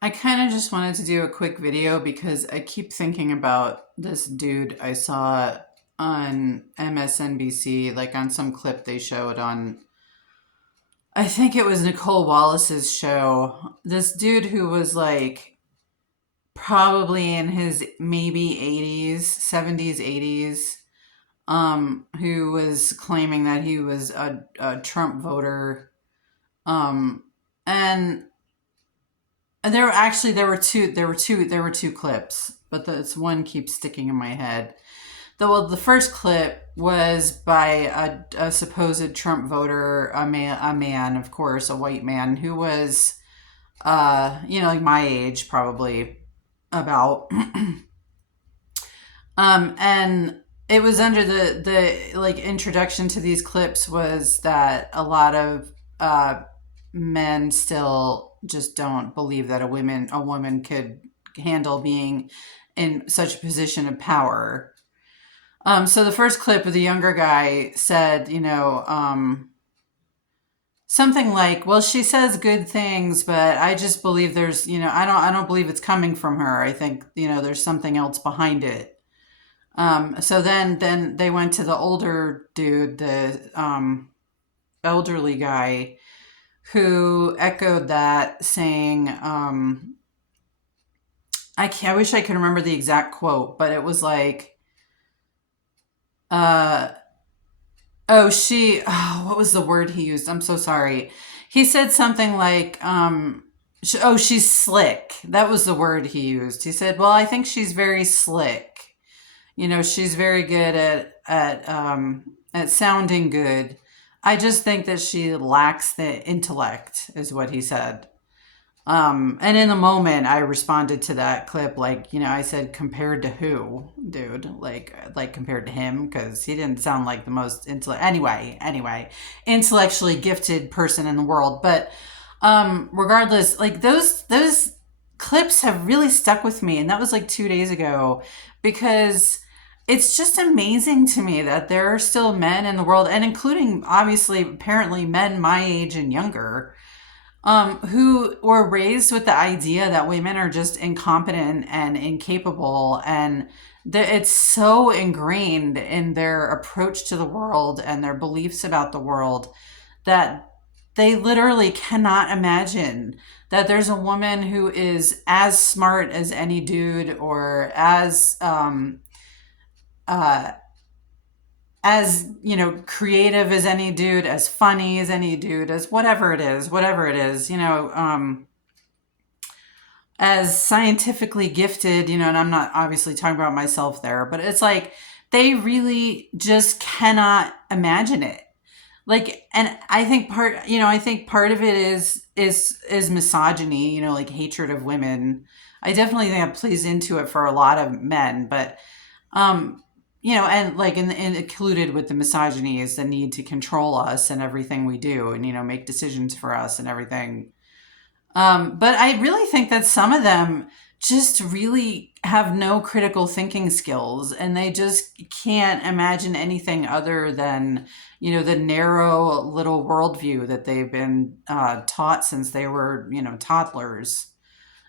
I kind of just wanted to do a quick video because I keep thinking about this dude I saw on MSNBC, like on some clip they showed on, I think it was Nicole Wallace's show. This dude who was like probably in his maybe 80s, 70s, 80s, who was claiming that he was a Trump voter. Um, and there were two clips, but this one keeps sticking in my head. The first clip was by a supposed Trump voter, a man, of course, a white man who was, like my age, probably about, and it was under the like introduction to these clips was that a lot of men still just don't believe that a woman could handle being in such a position of power. So the first clip of the younger guy said, something like, "Well, she says good things, but I just believe there's, I don't believe it's coming from her. I think, there's something else behind it." So then they went to the older dude, the elderly guy, who echoed that, saying, I wish I could remember the exact quote, but it was like, uh, what was the word he used? I'm so sorry. He said something like, she's slick. That was the word he used. He said, well, I think she's very slick. She's very good at sounding good. I just think that she lacks the intellect, is what he said. And in the moment, I responded to that clip like, I said, compared to who, dude? Like compared to him, because he didn't sound like the most anyway, intellectually gifted person in the world. But regardless, like those clips have really stuck with me, and that was like 2 days ago, because it's just amazing to me that there are still men in the world, and including obviously apparently men my age and younger, who were raised with the idea that women are just incompetent and incapable, and it's so ingrained in their approach to the world and their beliefs about the world that they literally cannot imagine that there's a woman who is as smart as any dude, or uh, as creative as any dude, as funny as any dude, as whatever it is, as scientifically gifted, and I'm not obviously talking about myself there, but it's like they really just cannot imagine it. Like, and I think part of it is misogyny, like hatred of women. I definitely think that plays into it for a lot of men, but and like and included with the misogyny is the need to control us and everything we do, and make decisions for us and everything. But I really think that some of them just really have no critical thinking skills, and they just can't imagine anything other than, the narrow little worldview that they've been taught since they were, toddlers.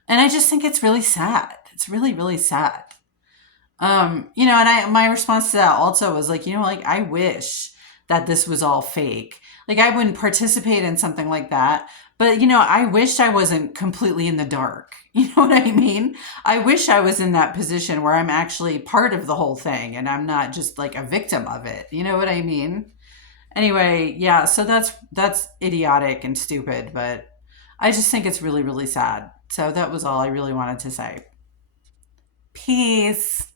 And I just think it's really sad. It's really, really sad. And my response to that also was like, like I wish that this was all fake. Like I wouldn't participate in something like that, but I wish I wasn't completely in the dark. You know what I mean? I wish I was in that position where I'm actually part of the whole thing and I'm not just like a victim of it. You know what I mean? Anyway, yeah, so that's idiotic and stupid, but I just think it's really, really sad. So that was all I really wanted to say. Peace.